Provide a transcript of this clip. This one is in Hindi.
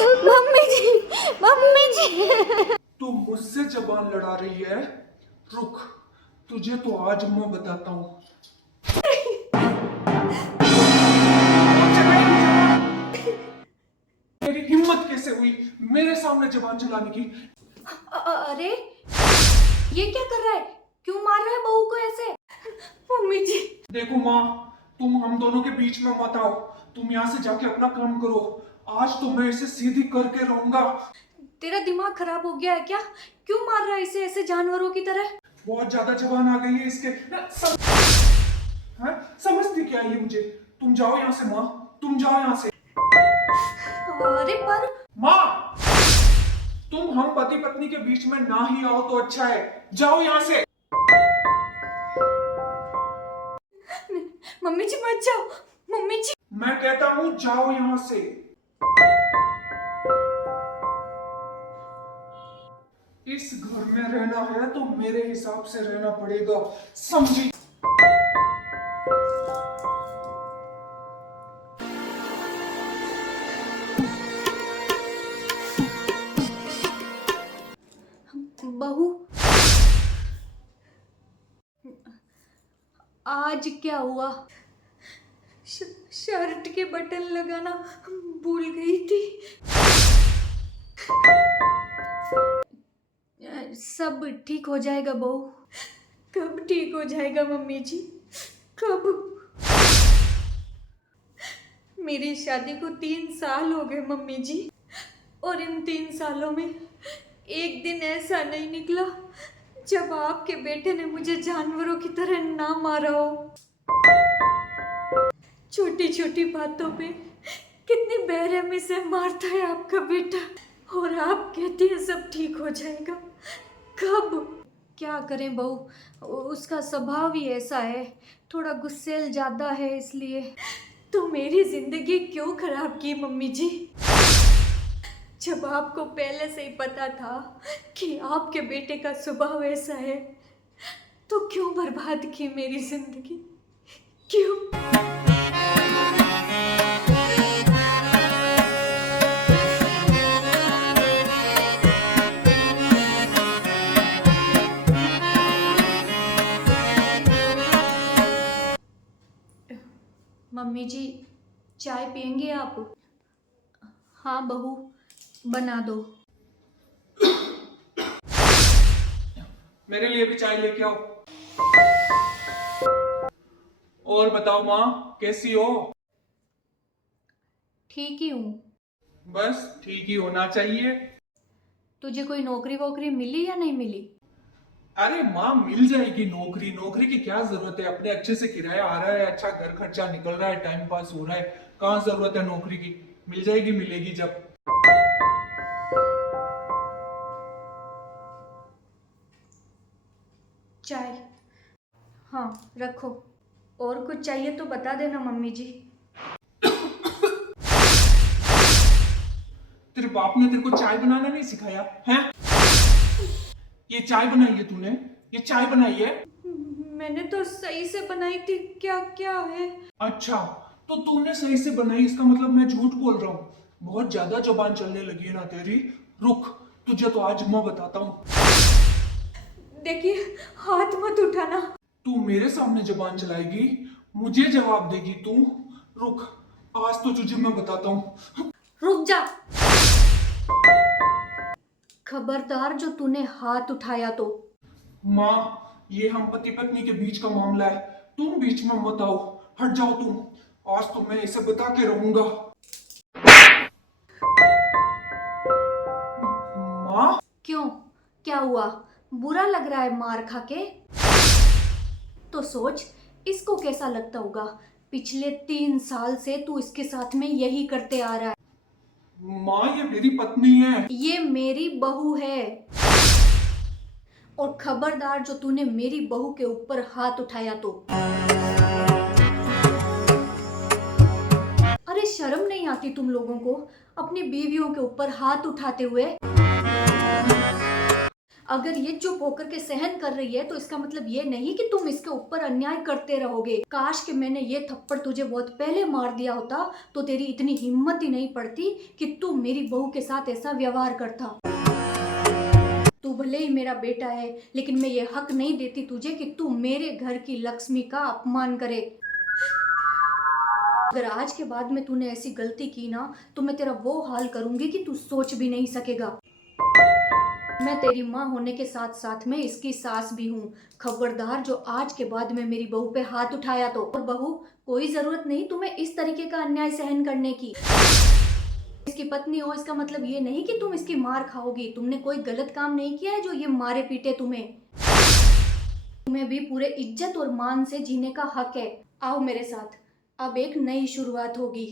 मम्मी जी, मम्मी जी। तू मुझसे जबान लड़ा रही है? रुक, तुझे तो आज मैं बताता हूँ। कौन चलाएगी जबान? मेरी हिम्मत कैसे हुई मेरे सामने जबान चलाने की? अरे ये क्या कर रहा है? क्यों मार रहा है बहू को ऐसे? मम्मी जी। देखो माँ, तुम हम दोनों के बीच में मत आओ। तुम यहाँ से जाके अपना काम करो। आज तो मैं इसे सीधी करके रहूंगा। तेरा दिमाग खराब हो गया है क्या? क्यों मार रहा है इसे ऐसे जानवरों की तरह? बहुत ज्यादा जबान आ गई है इसके। हाँ? समझती क्या है ये मुझे? तुम जाओ यहाँ से माँ, तुम जाओ यहाँ से। अरे पर माँ, तुम हम पति पत्नी के बीच में ना ही आओ तो अच्छा है। जाओ यहाँ से। मम्मी जी मत जाओ। मम्मी जी। मैं कहता हूँ जाओ यहाँ से। इस घर में रहना है तो मेरे हिसाब से रहना पड़ेगा, समझी? बहू, आज क्या हुआ? शर्ट के बटन लगाना भूल गई थी। सब ठीक हो जाएगा बहू। कब ठीक हो जाएगा मम्मी जी? कब? मेरी शादी को 3 साल हो गए मम्मी जी, और इन 3 सालों में एक दिन ऐसा नहीं निकला जब आपके बेटे ने मुझे जानवरों की तरह ना मारा हो। छोटी छोटी बातों पे कितनी बेरहमी से मारता है आपका बेटा, और आप कहती हैं सब ठीक हो जाएगा। कब? क्या करें बहू, उसका स्वभाव ही ऐसा है, थोड़ा गुस्सैल ज्यादा है इसलिए। तो मेरी जिंदगी क्यों खराब की मम्मी जी? जब आपको पहले से ही पता था कि आपके बेटे का स्वभाव ऐसा है, तो क्यों बर्बाद की मेरी जिंदगी? क्यों? मम्मी जी, चाय पियेंगे आप? हाँ बहू, बना दो। मेरे लिए भी चाय लेके आओ। और बताओ माँ, कैसी हो? ठीक ही हूँ। बस ठीक ही होना चाहिए। तुझे कोई नौकरी वोकरी मिली या नहीं मिली? अरे माँ, मिल जाएगी नौकरी। नौकरी की क्या जरूरत है? अपने अच्छे से किराया आ रहा है, अच्छा घर खर्चा निकल रहा है, टाइम पास हो रहा है। कहाँ जरूरत है नौकरी की? मिल जाएगी, मिलेगी जब। चाय? हाँ रखो। और कुछ चाहिए तो बता देना मम्मी जी। तेरे बाप ने तेरे को चाय बनाना नहीं सिखाया है? ये चाय बनाई है तूने? ये चाय बनाई है? मैंने तो सही से बनाई थी। क्या क्या है? अच्छा, तो तूने सही से बनाई, इसका मतलब मैं झूठ बोल रहा हूँ? बहुत ज्यादा जुबान चलने लगी है ना तेरी। रुक, तुझे तो आज मैं बताता हूँ। देखिए, हाथ मत उठाना। तू मेरे सामने जुबान चलाएगी, मुझे जवाब देगी तू। रुक, आज तो तुझे मैं बताता हूँ। रुक जा। खबरदार जो तूने हाथ उठाया तो। माँ, ये हम पति पत्नी के बीच का मामला है, तुम बीच में मत आओ। हट जाओ तुम। आज तो मैं इसे बता के रहूंगा। माँ। क्यों? क्या हुआ? बुरा लग रहा है मार खा के? तो सोच, इसको कैसा लगता होगा। पिछले 3 साल से तू इसके साथ में यही करते आ रहा है। माँ, ये मेरी पत्नी है। ये मेरी बहू है, और खबरदार जो तूने मेरी बहू के ऊपर हाथ उठाया तो। अरे शर्म नहीं आती तुम लोगों को अपनी बीवियों के ऊपर हाथ उठाते हुए? अगर ये चुप होकर के सहन कर रही है तो इसका मतलब ये नहीं कि तुम इसके ऊपर अन्याय करते रहोगे। काश कि मैंने ये थप्पड़ तुझे बहुत पहले मार दिया होता तो तेरी इतनी हिम्मत ही नहीं पड़ती कि तू मेरी बहू के साथ ऐसा व्यवहार करता। तू भले ही मेरा बेटा है, लेकिन मैं ये हक नहीं देती तुझे कि तू मेरे घर की लक्ष्मी का अपमान करे। अगर आज के बाद में तूने ऐसी गलती की ना तो मैं तेरा वो हाल करूंगी कि तू सोच भी नहीं सकेगा। मैं तेरी माँ होने के साथ साथ में इसकी सास भी हूँ। खबरदार जो आज के बाद में मेरी बहू पे हाथ उठाया तो। और बहू, कोई जरूरत नहीं तुम्हें इस तरीके का अन्याय सहन करने की। इसकी पत्नी हो इसका मतलब ये नहीं कि तुम इसकी मार खाओगी। तुमने कोई गलत काम नहीं किया है जो ये मारे पीटे तुम्हें। तुम्हें भी पूरे इज्जत और मान से जीने का हक है। आओ मेरे साथ, अब एक नई शुरुआत होगी।